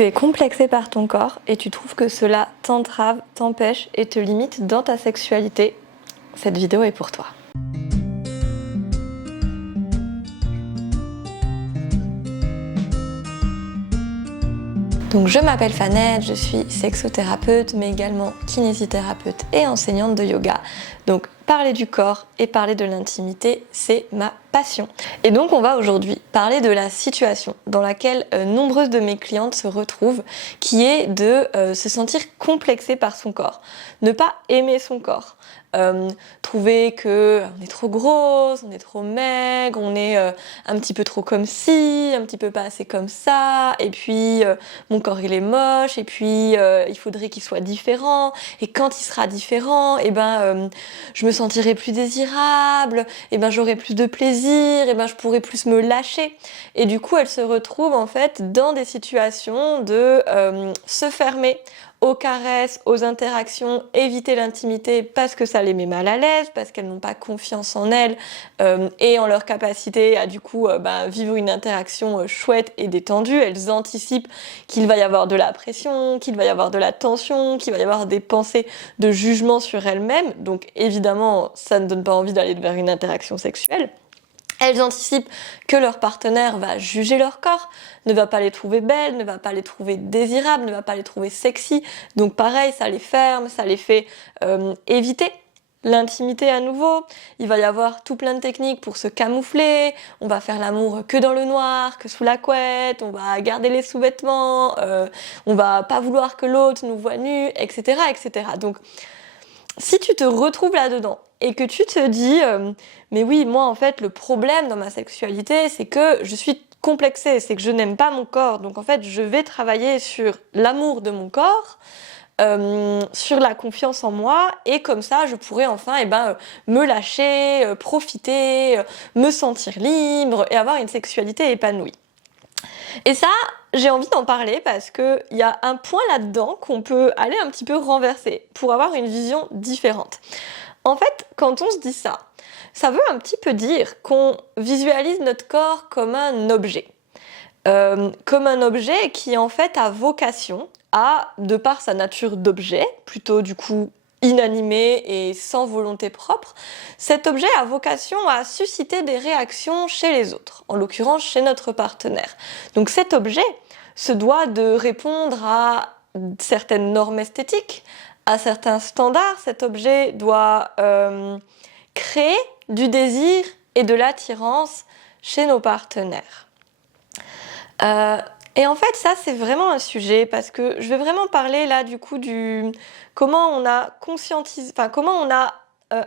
Tu es complexé par ton corps et tu trouves que cela t'entrave, t'empêche et te limite dans ta sexualité. Cette vidéo est pour toi. Donc je m'appelle Fanette, je suis sexothérapeute mais également kinésithérapeute et enseignante de yoga. Donc parler du corps et parler de l'intimité, c'est ma passion. Et donc on va aujourd'hui parler de la situation dans laquelle nombreuses de mes clientes se retrouvent, qui est de se sentir complexée par son corps, ne pas aimer son corps. Trouver que on est trop grosse, on est trop maigre, on est un petit peu trop comme ci, un petit peu pas assez comme ça, et puis mon corps il est moche, et puis il faudrait qu'il soit différent, et quand il sera différent, et je me sentirai plus désirable, et j'aurai plus de plaisir, et je pourrai plus me lâcher. Et du coup elle se retrouve en fait dans des situations de se fermer aux caresses, aux interactions, éviter l'intimité parce que ça les met mal à l'aise, parce qu'elles n'ont pas confiance en elles et en leur capacité à du coup vivre une interaction chouette et détendue. Elles anticipent qu'il va y avoir de la pression, qu'il va y avoir de la tension, qu'il va y avoir des pensées de jugement sur elles-mêmes. Donc évidemment, ça ne donne pas envie d'aller vers une interaction sexuelle. Elles anticipent que leur partenaire va juger leur corps, ne va pas les trouver belles, ne va pas les trouver désirables, ne va pas les trouver sexy. Donc pareil, ça les ferme, ça les fait éviter l'intimité à nouveau. Il va y avoir tout plein de techniques pour se camoufler. On va faire l'amour que dans le noir, que sous la couette. On va garder les sous-vêtements. On va pas vouloir que l'autre nous voit nus, etc., etc. Donc si tu te retrouves là-dedans et que tu te dis mais oui, moi en fait le problème dans ma sexualité c'est que je suis complexée, c'est que je n'aime pas mon corps, donc en fait je vais travailler sur l'amour de mon corps, sur la confiance en moi, et comme ça je pourrais enfin me lâcher, profiter, me sentir libre et avoir une sexualité épanouie. Et ça, j'ai envie d'en parler parce qu'il y a un point là-dedans qu'on peut aller un petit peu renverser pour avoir une vision différente. En fait, quand on se dit ça, ça veut un petit peu dire qu'on visualise notre corps comme un objet. Comme un objet qui en fait a vocation à, de par sa nature d'objet, plutôt du coup inanimé et sans volonté propre, cet objet a vocation à susciter des réactions chez les autres, en l'occurrence chez notre partenaire. Donc cet objet se doit de répondre à certaines normes esthétiques, à certains standards. Cet objet doit créer du désir et de l'attirance chez nos partenaires. Et en fait, ça, c'est vraiment un sujet parce que je vais vraiment parler là du coup du comment on a conscientisé, enfin comment on a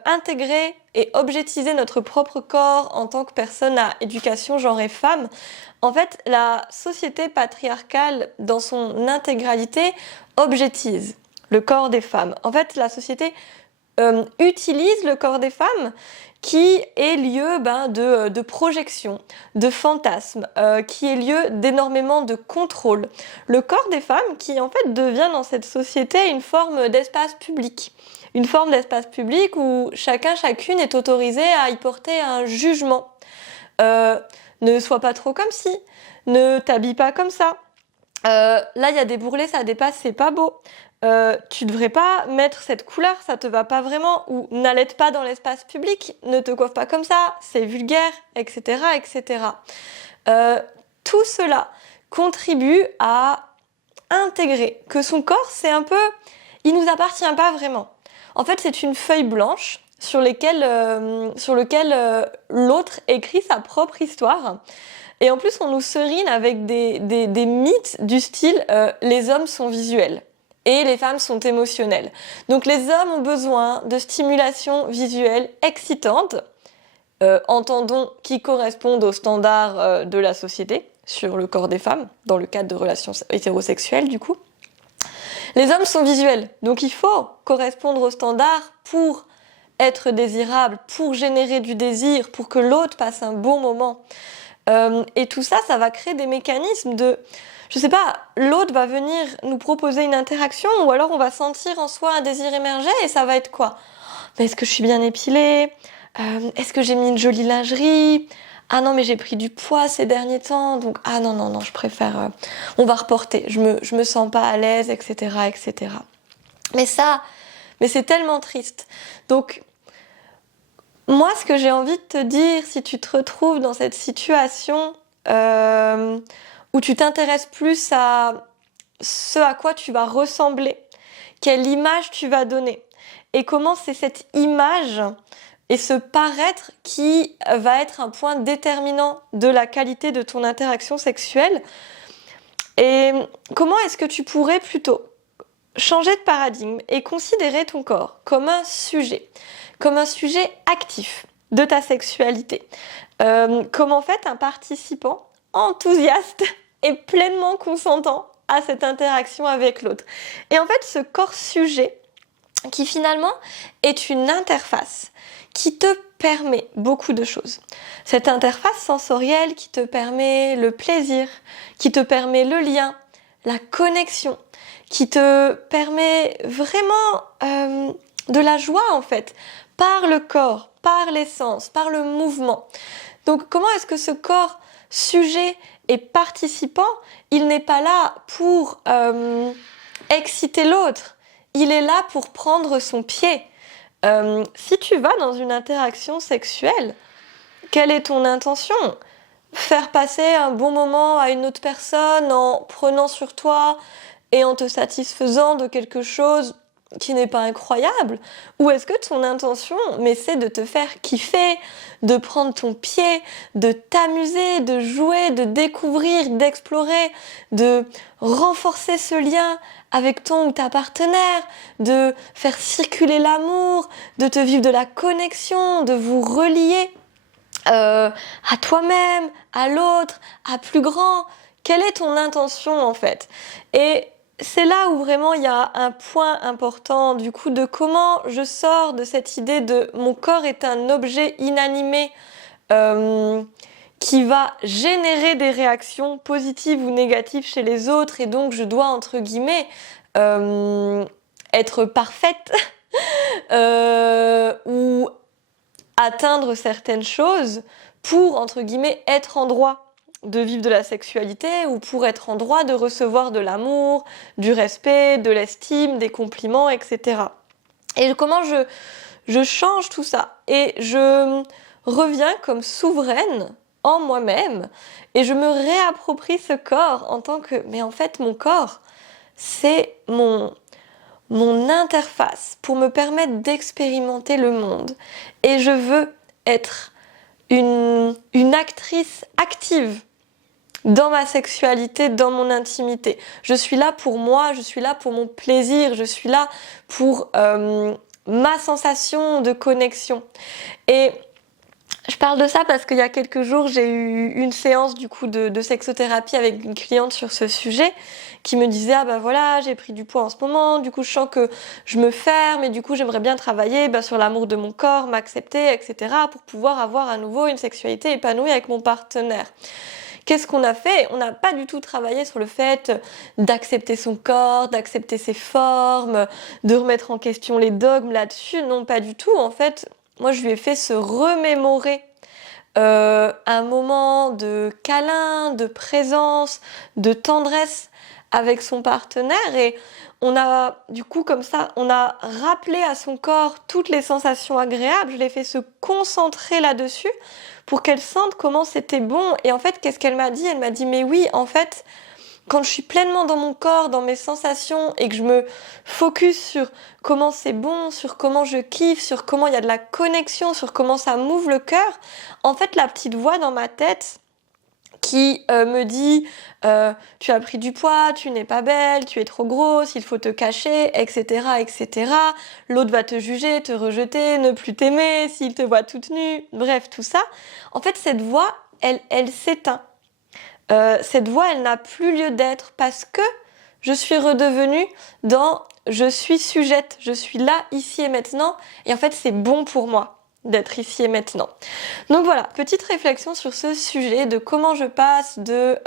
intégré et objectisé notre propre corps en tant que personne à éducation genre et femme. En fait, la société patriarcale dans son intégralité objectise le corps des femmes. En fait, la société utilise le corps des femmes qui est lieu de projection, de fantasme, qui est lieu d'énormément de contrôle. Le corps des femmes qui en fait devient dans cette société une forme d'espace public. Une forme d'espace public où chacun, chacune est autorisé à y porter un jugement. Ne sois pas trop comme ci, ne t'habille pas comme ça. Là, il y a des bourrelets, ça dépasse, c'est pas beau. Tu devrais pas mettre cette couleur, ça te va pas vraiment, ou n'allaite pas dans l'espace public, ne te coiffe pas comme ça, c'est vulgaire, etc., etc. Tout cela contribue à intégrer que son corps, c'est un peu, il nous appartient pas vraiment. En fait, c'est une feuille blanche sur lequel l'autre écrit sa propre histoire. Et en plus, on nous serine avec des mythes du style les hommes sont visuels et les femmes sont émotionnelles. Donc les hommes ont besoin de stimulation visuelle excitante, entendons qui correspondent aux standards de la société sur le corps des femmes, dans le cadre de relations hétérosexuelles du coup. Les hommes sont visuels, donc il faut correspondre aux standards pour être désirable, pour générer du désir, pour que l'autre passe un bon moment. Et tout ça, ça va créer des mécanismes de, je sais pas, l'autre va venir nous proposer une interaction ou alors on va sentir en soi un désir émerger et ça va être quoi ? Mais est-ce que je suis bien épilée ? Est-ce que j'ai mis une jolie lingerie ? ah non mais j'ai pris du poids ces derniers temps, donc ah non non non, je préfère, on va reporter, je me sens pas à l'aise, etc. etc. Mais c'est tellement triste. Donc moi, ce que j'ai envie de te dire, si tu te retrouves dans cette situation où tu t'intéresses plus à ce à quoi tu vas ressembler, quelle image tu vas donner, et comment c'est cette image et ce paraître qui va être un point déterminant de la qualité de ton interaction sexuelle, et comment est-ce que tu pourrais plutôt changer de paradigme et considérer ton corps comme un sujet actif de ta sexualité, comme en fait un participant enthousiaste et pleinement consentant à cette interaction avec l'autre. Et en fait, ce corps sujet, qui finalement est une interface qui te permet beaucoup de choses. Cette interface sensorielle qui te permet le plaisir, qui te permet le lien, la connexion, qui te permet vraiment de la joie en fait, par le corps, par l'essence, par le mouvement. Donc comment est-ce que ce corps sujet et participant, il n'est pas là pour exciter l'autre, il est là pour prendre son pied. Si tu vas dans une interaction sexuelle, quelle est ton intention ? Faire passer un bon moment à une autre personne en prenant sur toi et en te satisfaisant de quelque chose qui n'est pas incroyable? Ou est-ce que ton intention, mais c'est de te faire kiffer, de prendre ton pied, de t'amuser, de jouer, de découvrir, d'explorer, de renforcer ce lien avec ton ou ta partenaire, de faire circuler l'amour, de te vivre de la connexion, de vous relier à toi-même, à l'autre, à plus grand? Quelle est ton intention en fait? Et c'est là où vraiment il y a un point important du coup de comment je sors de cette idée de mon corps est un objet inanimé qui va générer des réactions positives ou négatives chez les autres, et donc je dois entre guillemets être parfaite ou atteindre certaines choses pour entre guillemets être en droit de vivre de la sexualité, ou pour être en droit de recevoir de l'amour, du respect, de l'estime, des compliments, etc. Et comment je change tout ça et je reviens comme souveraine en moi-même et je me réapproprie ce corps en tant que... Mais en fait, mon corps, c'est mon interface pour me permettre d'expérimenter le monde. Et je veux être une actrice active dans ma sexualité, dans mon intimité. Je suis là pour moi, je suis là pour mon plaisir, je suis là pour ma sensation de connexion. Et je parle de ça parce qu'il y a quelques jours, j'ai eu une séance du coup de sexothérapie avec une cliente sur ce sujet qui me disait « Ah bah voilà, j'ai pris du poids en ce moment, du coup je sens que je me ferme et du coup j'aimerais bien travailler sur l'amour de mon corps, m'accepter, etc. pour pouvoir avoir à nouveau une sexualité épanouie avec mon partenaire. » Qu'est-ce qu'on a fait ? On n'a pas du tout travaillé sur le fait d'accepter son corps, d'accepter ses formes, de remettre en question les dogmes là-dessus. Non, pas du tout. En fait, moi, je lui ai fait se remémorer un moment de câlin, de présence, de tendresse avec son partenaire, et on a du coup comme ça, on a rappelé à son corps toutes les sensations agréables. Je l'ai fait se concentrer là-dessus pour qu'elle sente comment c'était bon. Et en fait, qu'est-ce qu'elle m'a dit ? Elle m'a dit mais oui, en fait, quand je suis pleinement dans mon corps, dans mes sensations, et que je me focus sur comment c'est bon, sur comment je kiffe, sur comment il y a de la connexion, sur comment ça m'ouvre le cœur, en fait, la petite voix dans ma tête qui me dit tu as pris du poids, tu n'es pas belle, tu es trop grosse, il faut te cacher, etc., etc. L'autre va te juger, te rejeter, ne plus t'aimer s'il te voit toute nue. Bref, tout ça. En fait, cette voix, elle s'éteint. Cette voix, elle n'a plus lieu d'être parce que je suis redevenue dans je suis sujette, je suis là, ici et maintenant, et en fait, c'est bon pour moi d'être ici et maintenant. Donc voilà, petite réflexion sur ce sujet de comment je passe de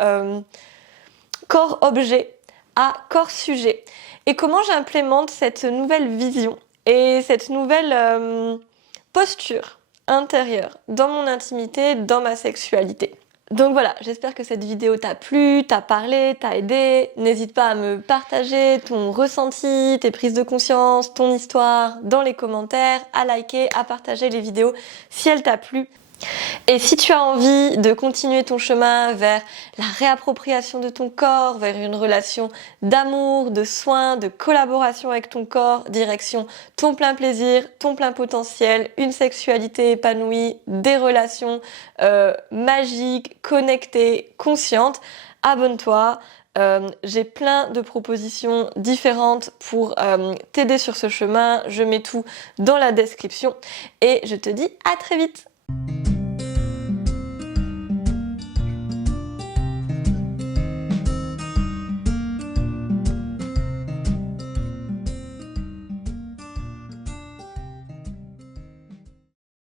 corps-objet à corps-sujet et comment j'implémente cette nouvelle vision et cette nouvelle posture intérieur, dans mon intimité, dans ma sexualité. Donc voilà, j'espère que cette vidéo t'a plu, t'a parlé, t'a aidé. N'hésite pas à me partager ton ressenti, tes prises de conscience, ton histoire dans les commentaires, à liker, à partager les vidéos si elles t'a plu. Et si tu as envie de continuer ton chemin vers la réappropriation de ton corps, vers une relation d'amour, de soins, de collaboration avec ton corps, direction ton plein plaisir, ton plein potentiel, une sexualité épanouie, des relations magiques, connectées, conscientes, abonne-toi. J'ai plein de propositions différentes pour t'aider sur ce chemin. Je mets tout dans la description et je te dis à très vite.